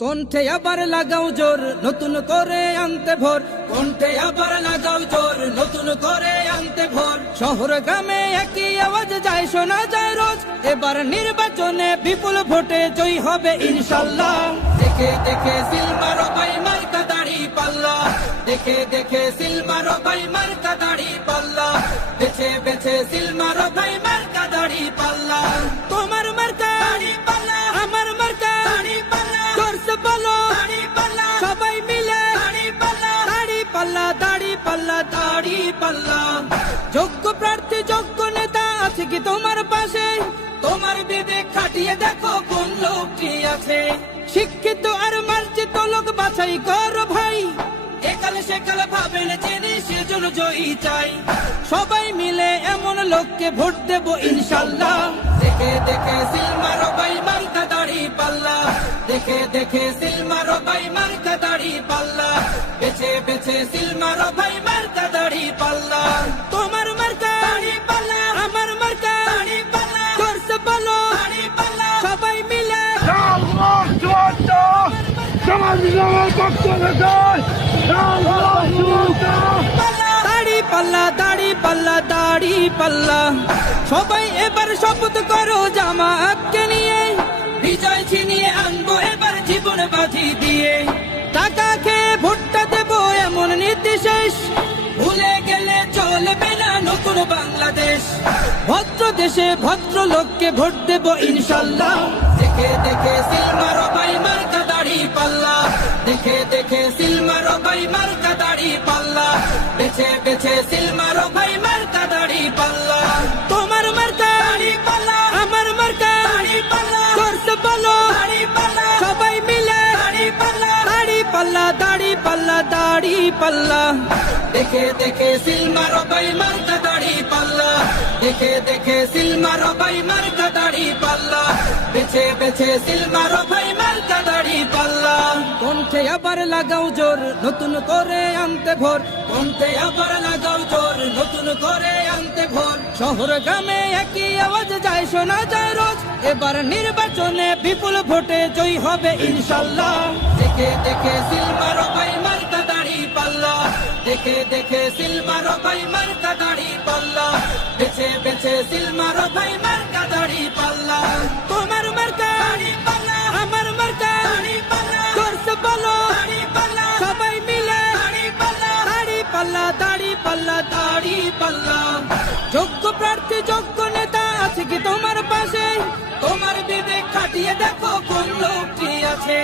কণ্ঠে আবার লাগাও জোর নতুন করে আনতে ভোর, কণ্ঠে আবার লাগাও জোর নতুন করে আনতে ভোর। শহর গ্রামে একই আওয়াজ যায় শোনা যায় রোজ, এবার নির্বাচনে বিপুল ভোটে জয়ী হবে ইনশাল্লাহ। দেখে দেখে সিল মারো ভাই মার্কা দাড়ি পাল্লা, দেখে দেখে সিল মারো ভাই মার্কা দাড়ি পাল্লা, বেছে বেছে সিল মারো ভাই মার্কা দাড়ি পাল্লা। তোমার মার্কা দাড়ি পাল্লা, আমার মার্কা দাড়ি পাল্লা, জোরসে বলো দাড়ি পাল্লা, সবাই মিলে দাড়ি পাল্লা, দাড়ি পাল্লা, দাড়ি পাল্লা, দাড়ি পাল্লা। যোগ্য প্রার্থী যোগ্য নেতা আছে কি তোমার পাশে? তোমার বিবেক খাটিয়ে দেখো কোন লোকটি আছে। শিক্ষিত আর মার্জিত লোক বাছাই করো ভাই, একাল সেকাল ভাবেন জেনে সেজন্য জয়ী চাই। সবাই মিলে এমন লোককে ভোট দেব ইনশাল্লাহ। দেখে দেখে সিল মারো ভাই মার্কা দাড়ি পাল্লা, দেখে দেখে সিল মারো ভাই মার্কা দাড়ি পাল্লা, বেছে বেছে সিল মারো ভাই মার্কা দাড়ি পাল্লা। তোমার মার্কা দাড়ি পাল্লা, আমার মার্কা দাড়ি পাল্লা, জোরসে বলো দাড়ি পাল্লা, সবাই মিলে দাড়ি পাল্লা, দাড়ি পাল্লা, দাড়ি পাল্লা। সবাই এবার শপথ করো জামাতকে নিয়ে, বিজয় ছিনিয়ে আনবো এবার জীবন বাজি দিয়ে। টাকা খেয়ে ভোটটা দেবো এমন নীতি শেষ, ভুলে গেলে চলবে না নতুন বাংলাদেশ। ভদ্র দেশে ভদ্র লোককে ভোট দেব ইনশাল্লাহ। দেখে দেখে সিল মারো ভাই মার্কা দাড়ি পাল্লা, দেখে দেখে সিল মারো ভাই মার্কা দাড়ি পাল্লা, বেছে বেছে সিল মারো ভাই মার্কা দাড়ি পাল্লা। তোমার মার্কা দাড়ি পাল্লা, আমার মার্কা দাড়ি পাল্লা, জোরসে বলো দাড়ি পাল্লা, সবাই মিলে দাড়ি পাল্লা, দাড়ি পাল্লা, দাড়ি পাল্লা, দাড়ি পাল্লা। দেখে দেখে সিল মারো ভাই মার্কা দাড়ি পাল্লা, দেখে দেখে সিল মারো ভাই মার্কা দাড়ি পাল্লা, বেছে বেছে সিল মারো ভাই মার্কা দাড়ি পাল্লা। কণ্ঠে আবার লাগাও জোর নতুন করে আনতে ভোর, কণ্ঠে আবার লাগাও জোর নতুন করে আনতে ভোর। শহর গ্রামে একই আওয়াজ যায় শোনা যায় রোজ, এবার নির্বাচনে বিপুল ভোটে জয়ী হবে ইনশাল্লাহ। দেখে দেখে সিল মারো ভাই মার্কা দাড়ি পাল্লা, দেখে দেখে সিল মারো ভাই মার্কা দাড়ি পাল্লা, বেছে বেছে সিল মারো ভাই মার্কা দাড়ি পাল্লা। তোমার মার্কা দাড়ি পাল্লা, আমার মার্কা দাড়ি পাল্লা, জোরসে বলো দাড়ি পাল্লা, সবাই মিলে দাড়ি পাল্লা, দাড়ি পাল্লা, দাড়ি পাল্লা, দাড়ি পাল্লা। যোগ্য প্রার্থী যোগ্য নেতা আছে কি তোমার পাশে? তোমার বিবেক খাটিয়ে দেখো কোন লোকটি আছে।